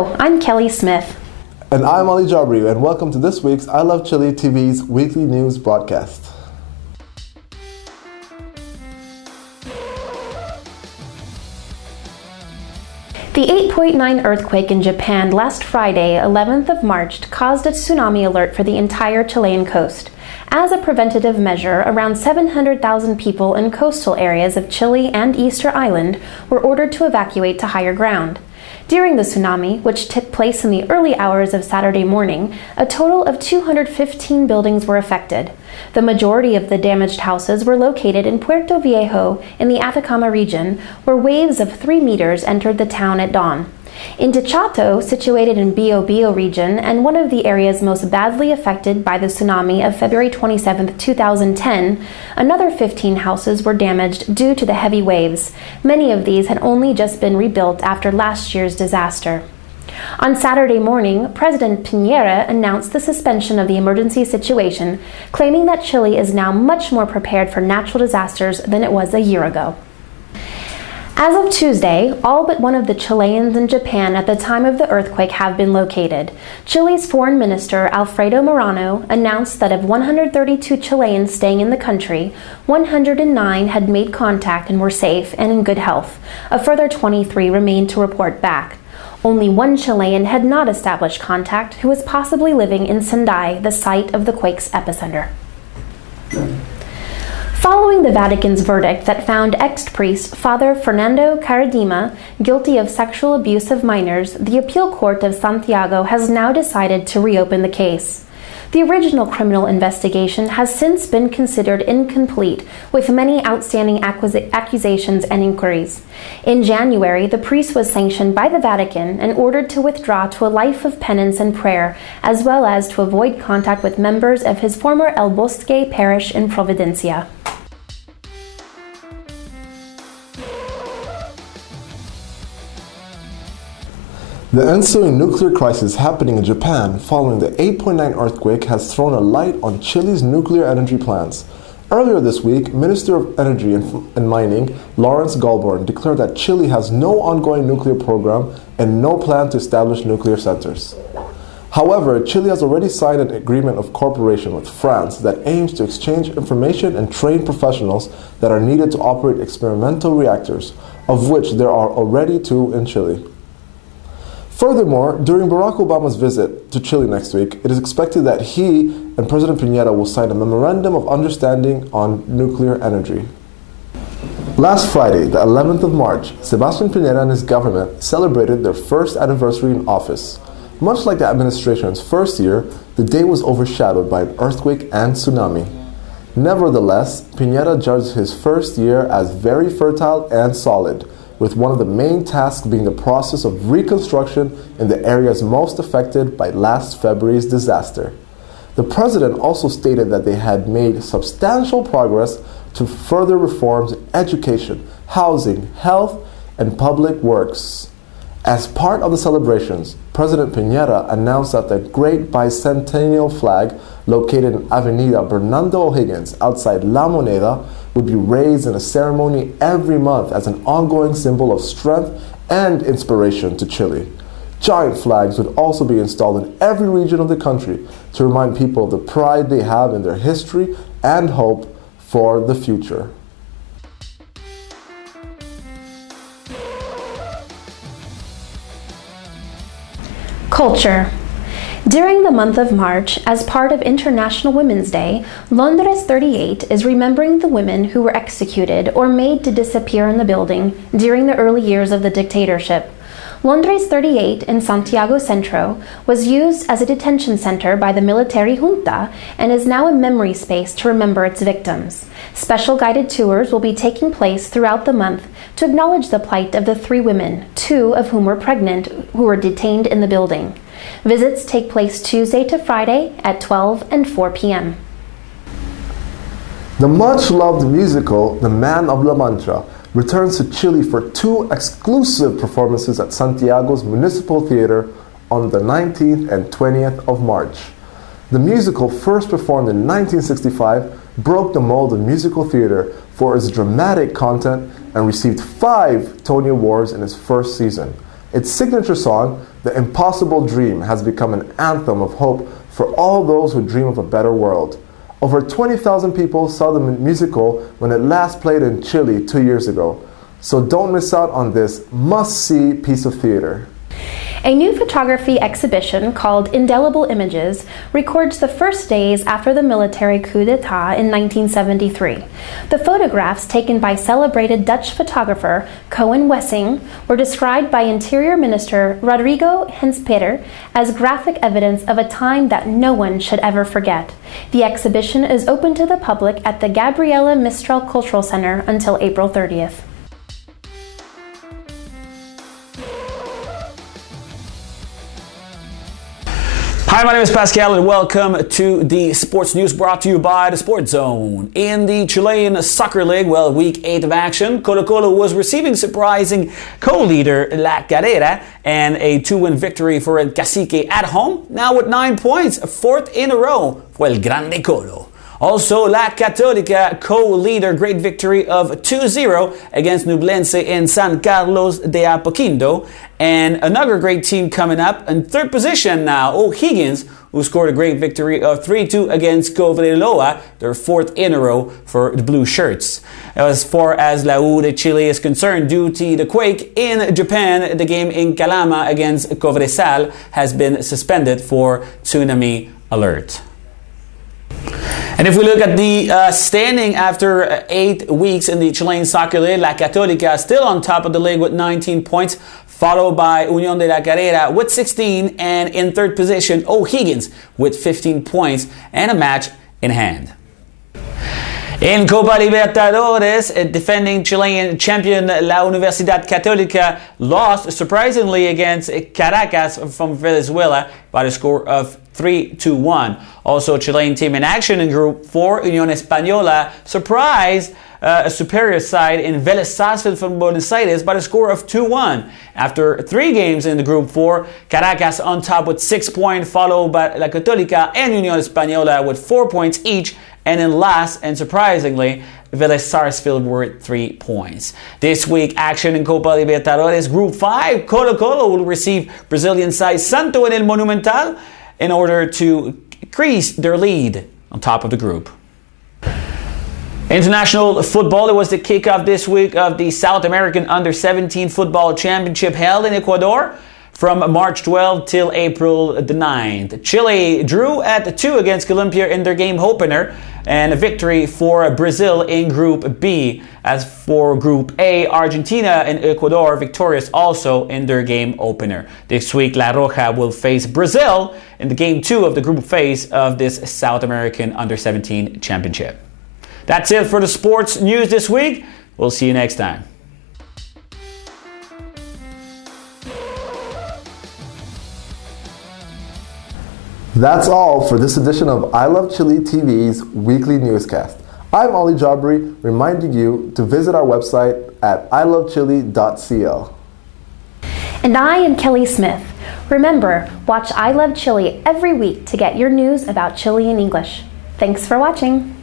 I'm Kelly Smith. And I'm Ali Jabri, and welcome to this week's I Love Chile TV's weekly news broadcast. The 8.9 earthquake in Japan last Friday, 11th of March, caused a tsunami alert for the entire Chilean coast. As a preventative measure, around 700,000 people in coastal areas of Chile and Easter Island were ordered to evacuate to higher ground. During the tsunami, which took place in the early hours of Saturday morning, a total of 215 buildings were affected. The majority of the damaged houses were located in Puerto Viejo in the Atacama region, where waves of 3 meters entered the town at dawn. In Dichato, situated in Biobío region and one of the areas most badly affected by the tsunami of February 27, 2010, another 15 houses were damaged due to the heavy waves. Many of these had only just been rebuilt after last year's disaster. On Saturday morning, President Piñera announced the suspension of the emergency situation, claiming that Chile is now much more prepared for natural disasters than it was a year ago. As of Tuesday, all but one of the Chileans in Japan at the time of the earthquake have been located. Chile's Foreign Minister Alfredo Morano announced that of 132 Chileans staying in the country, 109 had made contact and were safe and in good health. A further 23 remained to report back. Only one Chilean had not established contact, who was possibly living in Sendai, the site of the quake's epicenter. Following the Vatican's verdict that found ex-priest Father Fernando Caradima guilty of sexual abuse of minors, the Appeal Court of Santiago has now decided to reopen the case. The original criminal investigation has since been considered incomplete, with many outstanding accusations and inquiries. In January, the priest was sanctioned by the Vatican and ordered to withdraw to a life of penance and prayer, as well as to avoid contact with members of his former El Bosque parish in Providencia. The ensuing nuclear crisis happening in Japan following the 8.9 earthquake has thrown a light on Chile's nuclear energy plans. Earlier this week, Minister of Energy and Mining Lawrence Goulburn declared that Chile has no ongoing nuclear program and no plan to establish nuclear centers. However, Chile has already signed an agreement of cooperation with France that aims to exchange information and train professionals that are needed to operate experimental reactors, of which there are already 2 in Chile. Furthermore, during Barack Obama's visit to Chile next week, it is expected that he and President Piñera will sign a memorandum of understanding on nuclear energy. Last Friday, the 11th of March, Sebastián Piñera and his government celebrated their first anniversary in office. Much like the administration's first year, the day was overshadowed by an earthquake and tsunami. Nevertheless, Piñera judged his first year as very fertile and solid, with one of the main tasks being the process of reconstruction in the areas most affected by last February's disaster. The president also stated that they had made substantial progress to further reforms in education, housing, health, and public works. As part of the celebrations, President Piñera announced that the Great Bicentennial flag, located in Avenida Bernardo O'Higgins outside La Moneda, would be raised in a ceremony every month as an ongoing symbol of strength and inspiration to Chile. Giant flags would also be installed in every region of the country to remind people of the pride they have in their history and hope for the future. Culture. During the month of March, as part of International Women's Day, Londres 38 is remembering the women who were executed or made to disappear in the building during the early years of the dictatorship. Londres 38 in Santiago Centro was used as a detention center by the military junta and is now a memory space to remember its victims. Special guided tours will be taking place throughout the month to acknowledge the plight of the 3 women, 2 of whom were pregnant, who were detained in the building. Visits take place Tuesday to Friday at 12 and 4 p.m. The much-loved musical The Man of La Mancha returns to Chile for 2 exclusive performances at Santiago's Municipal Theater on the 19th and 20th of March. The musical, first performed in 1965, broke the mold of musical theater for its dramatic content and received 5 Tony Awards in its first season. Its signature song, The Impossible Dream, has become an anthem of hope for all those who dream of a better world. Over 20,000 people saw the musical when it last played in Chile 2 years ago. So don't miss out on this must-see piece of theater. A new photography exhibition called Indelible Images records the first days after the military coup d'etat in 1973. The photographs taken by celebrated Dutch photographer Cohen Wessing were described by Interior Minister Rodrigo Henspeter as graphic evidence of a time that no one should ever forget. The exhibition is open to the public at the Gabriela Mistral Cultural Center until April 30th. Hi, my name is Pascal and welcome to the sports news brought to you by the Sports Zone. In the Chilean Soccer League, week 8 of action, Colo-Colo was receiving surprising co-leader La Carrera and a 2-win victory for El Cacique at home. Now with 9 points, 4th in a row for El Grande Colo. Also, La Católica co-leader, great victory of 2-0 against Nublense in San Carlos de Apoquindo. And another great team coming up in 3rd position now, O'Higgins, who scored a great victory of 3-2 against Cobreloa, their 4th in a row for the Blue Shirts. As far as La U de Chile is concerned, due to the quake in Japan, the game in Calama against Cobresal has been suspended for tsunami alert. And if we look at the standing after 8 weeks in the Chilean Soccer League, La Católica still on top of the league with 19 points, followed by Unión de la Carrera with 16, and in 3rd position, O'Higgins with 15 points and a match in hand. In Copa Libertadores, defending Chilean champion La Universidad Católica lost surprisingly against Caracas from Venezuela by the score of 3-1. Also, Chilean team in action in Group 4, Unión Española, surprised a superior side in Vélez Sarsfield from Buenos Aires by the score of 2-1. After 3 games in the Group 4, Caracas on top with 6 points, followed by La Católica and Unión Española with 4 points each, and in last, and surprisingly, Vélez Sarsfield were at 3 points. This week, action in Copa Libertadores Group 5, Colo-Colo will receive Brazilian side Santo en el Monumental in order to increase their lead on top of the group. International football, it was the kickoff this week of the South American Under-17 Football Championship held in Ecuador from March 12th till April the 9th. Chile drew at 2 against Colombia in their game opener, and a victory for Brazil in Group B. As for Group A, Argentina and Ecuador victorious also in their game opener. This week, La Roja will face Brazil in the Game 2 of the group phase of this South American Under-17 Championship. That's it for the sports news this week. We'll see you next time. That's all for this edition of I Love Chile TV's weekly newscast. I'm Ali Jabri, reminding you to visit our website at ilovechile.cl. And I am Kelly Smith. Remember, watch I Love Chile every week to get your news about Chile in English. Thanks for watching.